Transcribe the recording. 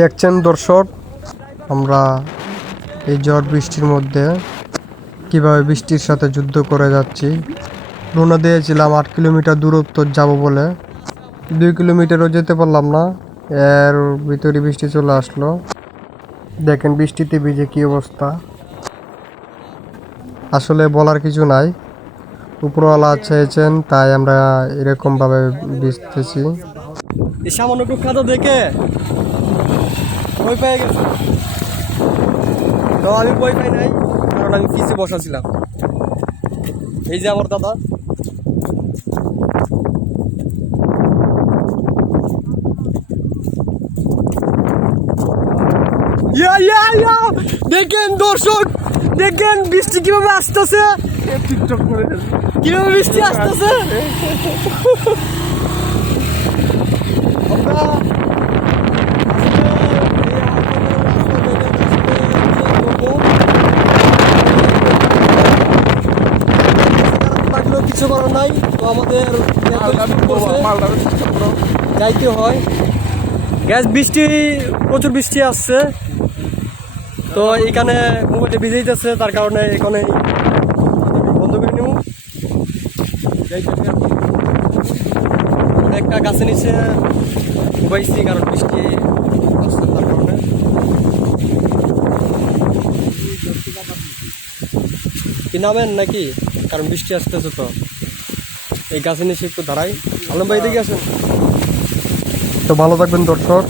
দেখছেন দর্শক, আমরা এই ঝড় বৃষ্টির মধ্যে কিভাবে বৃষ্টির সাথে যুদ্ধ করে যাচ্ছি। রওনা দিয়েছিলাম 8 কিলোমিটার দূরত্ব যাব বলে, 2 কিলোমিটারও যেতে পারলাম না, এর ভিতরে বৃষ্টি চলে আসলো। দেখেন বৃষ্টিতে ভিজে কি অবস্থা, আসলে বলার কিছু নাই। উপরওয়ালা চেয়েছেন তাই আমরা এরকম ভাবে ভিজতেছি। এই সামান্য একটু কাদা দেখে ভয় পেয়ে গেছে। তো আমি ভয় পাই নাই, কারণ আমি পিছে বসা ছিলাম। এই যে আমার দাদা, দেখেন দর্শক, দেখেন বৃষ্টি কিভাবে আসতেছে, টিকটক করে কিভাবে বৃষ্টি আসতেছে। কিছু করার নাই, তো আমাদের যাইতে হয়। গ্যাস বৃষ্টি, প্রচুর বৃষ্টি আসছে, তো এখানে মোবাইলটা ভিজেইতেছে, তার কারণে এখানে বন্ধ করে নেব। একটা গাছের নিচে ঘুমাইছি, কারণ বৃষ্টি আসছে তার কারণে। কি নামেন নাকি, কারণ বৃষ্টি আসতেছে, তো এই গাছের নিচে একটু দাঁড়াই। আলম ভাই দেখে আসেন। তো ভালো থাকবেন দর্শক।